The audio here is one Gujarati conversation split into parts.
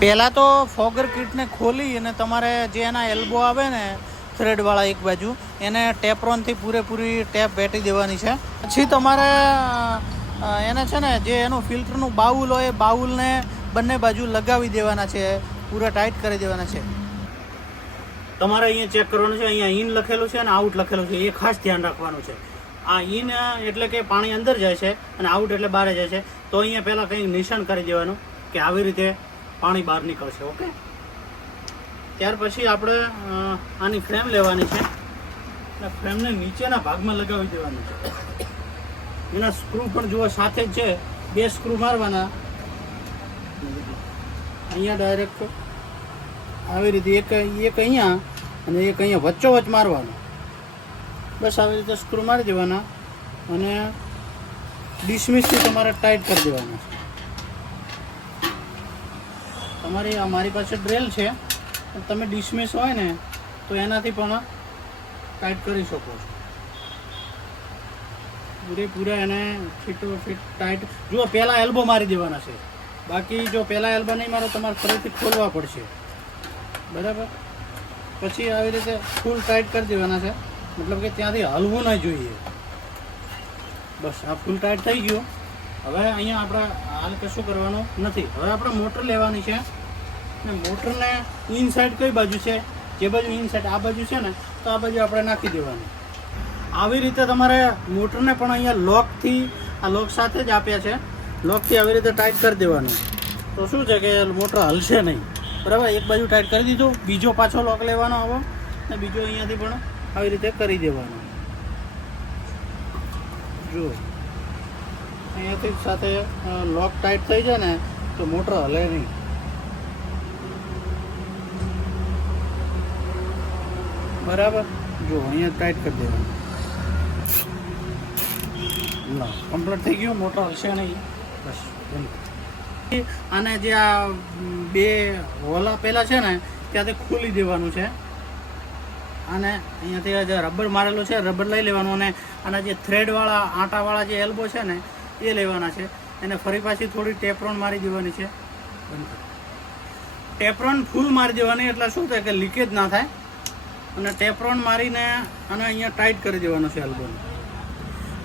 પહેલાં તો ફોગર કિટને ખોલી અને તમારે જે એના એલ્બો આવે ને થ્રેડવાળા એક બાજુ એને ટેપરોનથી પૂરેપૂરી ટેપ બેટી દેવાની છે. પછી તમારે એને છે ને જે એનું ફિલ્ટરનું બાઉલ હોય બાઉલને બંને બાજુ લગાવી દેવાના છે, પૂરા ટાઈટ કરી દેવાના છે. તમારે અહીંયા ચેક કરવાનું છે, અહીંયા ઇન લખેલું છે અને આઉટ લખેલું છે, એ ખાસ ધ્યાન રાખવાનું છે. આ ઇન એટલે કે પાણી અંદર જાય છે અને આઉટ એટલે બહાર જાય છે. તો અહીંયા પહેલાં કંઈક નિશાન કરી દેવાનું કે આવી રીતે પાણી બહાર નીકળશે. ઓકે, ત્યાર પછી આપણે આની ફ્રેમ લેવાની છે અને ફ્રેમને નીચેના ભાગમાં લગાવી દેવાની છે. એના સ્ક્રૂ પણ જુઓ સાથે જ છે, 2 સ્ક્રૂ મારવાના અહીંયા ડાયરેક્ટ આવી રીતે, એક અહીંયા અને એક અહીંયા વચ્ચોવચ્ચ મારવાનું. બસ આવી રીતે સ્ક્રૂ મારી દેવાના અને ડિસમિસથી તમારે ટાઈટ કરી દેવાના છે. મારી પાસે ડ્રેલ છે, તમે ડિસમિસ હોય ને તો એનાથી પણ ટાઈટ કરી શકો છો. પૂરેપૂરા એને ફિટ ટાઈટ. જુઓ પહેલાં એલ્બો મારી દેવાના છે, બાકી જો પહેલાં એલ્બો નહીં મારો તમારે ફરીથી ખોલવા પડશે. બરાબર, પછી આવી રીતે ફૂલ ટાઈટ કરી દેવાના છે, મતલબ કે ત્યાંથી હલવું ના જોઈએ. બસ આ ફૂલ ટાઈટ થઈ ગયું. હવે અહીંયા આપણે હાલ કશું કરવાનું નથી. હવે આપણે મોટર લેવાની છે ને મોટરને ઇનસાઇડ કઈ બાજુ છે, જે બાજુ ઇનસાઇડ આ બાજુ છે ને, તો આ બાજુ આપણે નાખી દેવાની. આવી રીતે તમારે મોટરને પણ અહીંયા લોકથી, આ લોક સાથે જ આપ્યા છે, લોકથી આવી રીતે ટાઈટ કરી દેવાનું. તો શું છે કે મોટર હલશે નહીં. બરાબર, એક બાજુ ટાઈટ કરી દીધું, બીજો પાછો લોક લેવાનો આવો ને બીજો અહીંયાથી પણ આવી રીતે કરી દેવાનો. જુઓ અહીંયાથી સાથે લોક ટાઈટ થઈ જાય ને તો મોટર હલે નહીં. બરાબર, જુઓ અહીંયા ટાઈટ કરી દેવાનું. કમ્પ્લીટ થઈ ગયું, મોટર હલશે નહીં. બસ આને જે આ 2 હોલ આપેલા છે ને ત્યાંથી ખોલી દેવાનું છે. અને અહીંયાથી જે રબર મારેલું છે રબર લઈ લેવાનું અને આના જે થ્રેડવાળા આટાવાળા જે એલ્બો છે ને એ લેવાના છે. એને ફરી પાછી થોડી ટેપરોન મારી દેવાની છે. ટેપરોન ફૂલ મારી દેવાની એટલે શું થાય કે લીકેજ ના થાય. અને ટેપરોન મારીને અને અહીંયા ટાઈટ કરી દેવાનું છે એલ્બોને.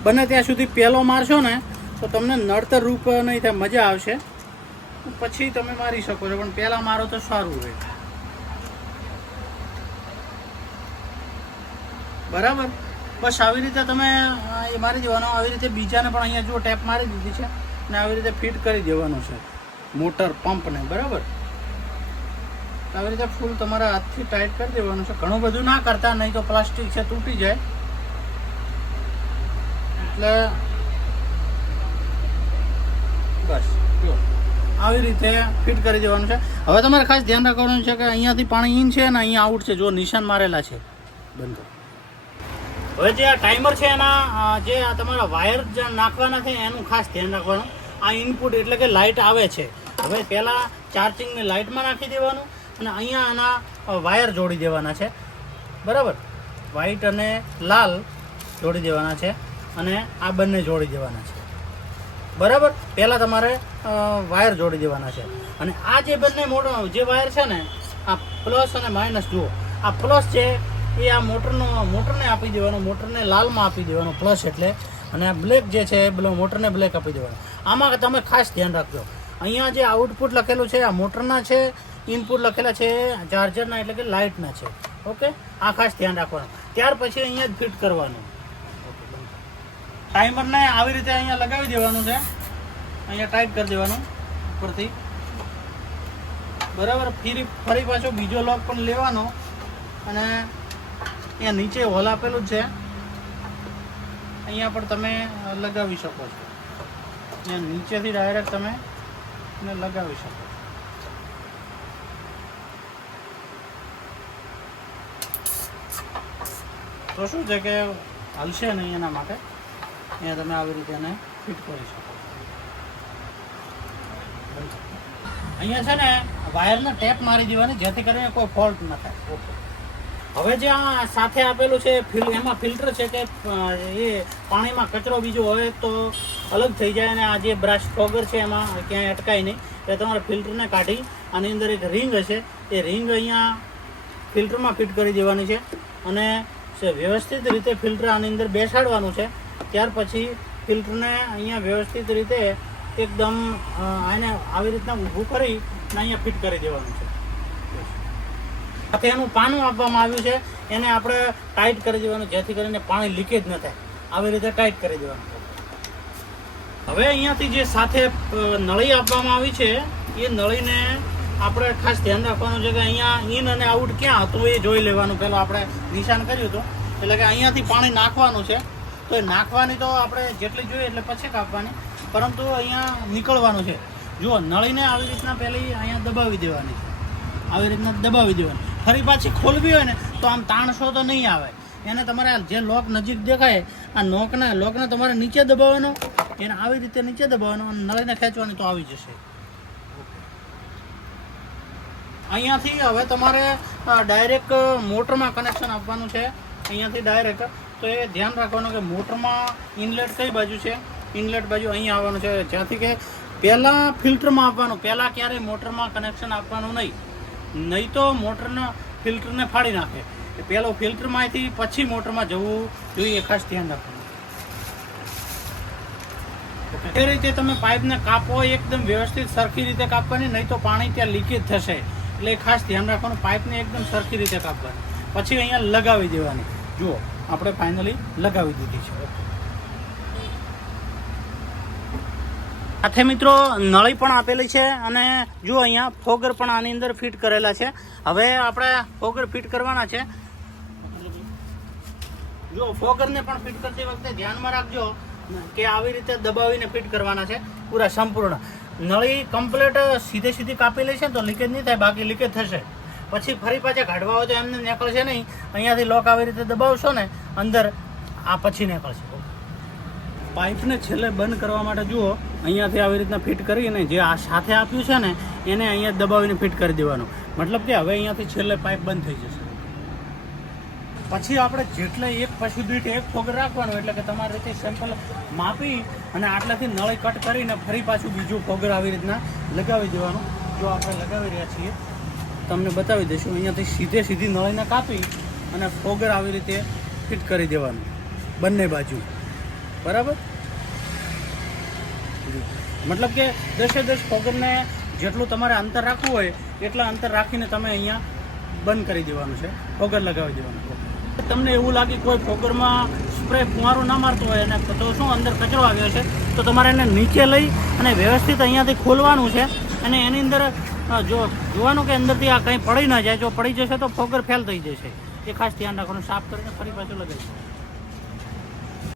બને ત્યાં સુધી પહેલો મારશો ને તો તમને નડતર રૂપ નહીં થાય, મજા આવશે. પછી તમે મારી શકો છો, પણ પહેલાં મારો તો સારું રહે. બરાબર, બસ આવી રીતે તમે એ મારી દેવાનો. આવી રીતે બીજાને પણ અહીંયા જો ટેપ મારી દીધી છે ને આવી રીતે ફિટ કરી દેવાનું છે મોટર પંપને. બરાબર, આવી રીતે ફૂલ તમારા હાથથી ટાઈટ કરી દેવાનું છે. ઘણું બધું ના કરતા, નહીં તો પ્લાસ્ટિક છે તૂટી જાય. એટલે બસ જો આવી રીતે ફિટ કરી દેવાનું છે. હવે તમારે ખાસ ધ્યાન રાખવાનું છે કે અહીંયાથી પાણી ઇન છે અને અહીંયા આઉટ છે. જો નિશાન મારેલા છે. બંધ. હવે જે આ ટાઈમર છે એના જે આ તમારા વાયર જે નાખવાના છે એનું ખાસ ધ્યાન રાખવાનું. આ ઇનપુટ એટલે કે લાઇટ આવે છે. હવે પહેલાં ચાર્જિંગને લાઇટમાં નાખી દેવાનું અને અહીંયા આના વાયર જોડી દેવાના છે. બરાબર, વ્હાઈટ અને લાલ જોડી દેવાના છે અને આ બંને જોડી દેવાના છે. બરાબર, પહેલાં તમારે વાયર જોડી દેવાના છે. અને આ જે બંને જે વાયર છે ને આ પ્લસ અને માઇનસ, જુઓ આ પ્લસ છે એ આ મોટરને આપી દેવાનું, મોટરને લાલમાં આપી દેવાનું પ્લસ એટલે. અને આ બ્લેક જે છે એ મોટરને બ્લેક આપી દેવાનું. આમાં તમે ખાસ ધ્યાન રાખજો. અહીંયા જે આઉટપુટ લખેલું છે આ મોટરના છે, ઇનપુટ લખેલા છે ચાર્જરના એટલે કે લાઇટના છે. ઓકે, આ ખાસ ધ્યાન રાખવાનું. ત્યાર પછી અહીંયા જ ફિટ કરવાનું. ટાઈમરને આવી રીતે અહીંયા લગાવી દેવાનું છે, અહીંયા ટાઈટ કરી દેવાનું ઉપરથી. બરાબર, ફરી પાછો બીજો લોક પણ લેવાનો અને અહીંયા નીચે હોલ આપેલું જ છે, અહીંયા પણ તમે લગાવી શકો છો. અહીંયા નીચેથી ડાયરેક્ટ તમે એને લગાવી શકો. તો શું છે કે હલશે નહીં, એના માટે અહીંયા તમે આવી રીતે એને ફિટ કરી શકો. અહીંયા છે ને વાયરને ટેપ મારી દેવાની જેથી કરીને કોઈ ફોલ્ટ ન થાય. ઓકે, હવે જે આ સાથે આપેલું છે એમાં ફિલ્ટર છે કે એ પાણીમાં કચરો બીજો હોય તો અલગ થઈ જાય અને આ જે બ્રશ ફોગર છે એમાં ક્યાંય અટકાય નહીં. એ તમારે ફિલ્ટરને કાઢી આની અંદર એક રિંગ હશે, એ રિંગ અહીંયા ફિલ્ટરમાં ફિટ કરી દેવાની છે અને વ્યવસ્થિત રીતે ફિલ્ટર આની અંદર બેસાડવાનું છે. ત્યાર પછી ફિલ્ટરને અહીંયા વ્યવસ્થિત રીતે એકદમ આને આવી રીતના ઊભું કરી અને અહીંયા ફિટ કરી દેવાનું છે. સાથે એનું પાનું આપવામાં આવ્યું છે, એને આપણે ટાઈટ કરી દેવાનું જેથી કરીને પાણી લીકેજ ન થાય. આવી રીતે ટાઈટ કરી દેવાનું. હવે અહીંયાથી જે સાથે નળી આપવામાં આવી છે એ નળીને આપણે ખાસ ધ્યાન રાખવાનું છે કે અહીંયા ઇન અને આઉટ ક્યાં હતું એ જોઈ લેવાનું. પહેલાં આપણે નિશાન કર્યું હતું એટલે કે અહીંયાથી પાણી નાખવાનું છે, તો એ નાખવાની તો આપણે જેટલી જોઈએ એટલે પછી કાપવાની, પરંતુ અહીંયા નીકળવાનું છે. જુઓ, નળીને આવી રીતના પહેલી અહીંયા દબાવી દેવાની છે, આવી રીતના દબાવી દેવાની. ફરી પાછી ખોલવી હોય ને તો આમ તાણશો તો નહીં આવે. એને તમારે જે લોક નજીક દેખાય આ લોકને તમારે નીચે દબાવવાનો, એને આવી રીતે નીચે દબાવવાનો અને નળીને ખેંચવાની તો આવી જશે. અહીંયાથી હવે તમારે ડાયરેક્ટ મોટરમાં કનેક્શન આપવાનું છે. અહીંયાથી ડાયરેક્ટ, તો એ ધ્યાન રાખવાનું કે મોટરમાં ઇનલેટ કઈ બાજુ છે, ઇનલેટ બાજુ અહીંયા આવવાનું છે, જ્યાંથી કે પહેલાં ફિલ્ટરમાં આપવાનું. પહેલાં ક્યારેય મોટરમાં કનેક્શન આપવાનું નહીં તો મોટરના ફિલ્ટરને ફાડી નાખે. પહેલો ફિલ્ટરમાંથી પછી મોટરમાં જવું જોઈએ, ખાસ ધ્યાન રાખવાનું. એ રીતે તમે પાઇપને કાપો એકદમ વ્યવસ્થિત સરખી રીતે કાપવાની, નહીં તો પાણી ત્યાં લીકેજ થશે. એટલે ખાસ ધ્યાન રાખવાનું, પાઇપને એકદમ સરખી રીતે કાપવાની, પછી અહીંયા લગાવી દેવાની. જુઓ, આપણે ફાઇનલી લગાવી દીધી છે. સાથે મિત્રો નળી પણ આપેલી છે અને જુઓ અહીંયા ફોગર પણ આની અંદર ફિટ કરેલા છે. હવે આપણે ફોગર ફિટ કરવાના છે. જો ફોગરને પણ ફિટ કરતી વખતે ધ્યાનમાં રાખજો કે આવી રીતે દબાવીને ફિટ કરવાના છે પૂરા સંપૂર્ણ. નળી કમ્પ્લીટ સીધી કાપેલી છે તો લીકેજ નહીં થાય, બાકી લીકેજ થશે. પછી ફરી પાછા કાઢવા હોય તો એમને નીકળશે નહીં. અહીંયાથી લોક આવી રીતે દબાવશો ને અંદર, આ પછી નીકળશે. પાઇપને છેલ્લે બંધ કરવા માટે જુઓ અહીંયાથી આવી રીતના ફિટ કરીને જે આ સાથે આપ્યું છે ને એને અહીંયા દબાવીને ફિટ કરી દેવાનું. મતલબ કે હવે અહીંયાથી છેલ્લે પાઇપ બંધ થઈ જશે. પછી આપણે જેટલે એક પશુ દીઠ એક ફોગર રાખવાનું, એટલે કે તમારી રીતે સેમ્પલ માપી અને આટલાથી નળી કટ કરીને ફરી પાછું બીજું ફોગર આવી રીતના લગાવી દેવાનું. જો આપણે લગાવી રહ્યા છીએ તમને બતાવી દઈશું. અહીંયાથી સીધી નળીને કાપી અને ફોગર આવી રીતે ફિટ કરી દેવાનું બંને બાજુ, બરાબર. મતલબ કે 10 ફોગરને જેટલું તમારે અંતર રાખવું હોય એટલા અંતર રાખીને તમે અહીંયા બંધ કરી દેવાનું છે, ફોગર લગાવી દેવાનું. તમને એવું લાગે કોઈ ફોગરમાં સ્પ્રે ફુવારું ના મારતું હોય અને તો શું અંદર કચરો આવ્યો છે, તો તમારે એને નીચે લઈ અને વ્યવસ્થિત અહીંયાથી ખોલવાનું છે અને એની અંદર જોવાનું કે અંદરથી આ કંઈ પડી ના જાય. જો પડી જશે તો ફોગર ફેલ થઈ જશે. એ ખાસ ધ્યાન રાખવાનું. સાફ કરીને ફરી પાછું લગાવી.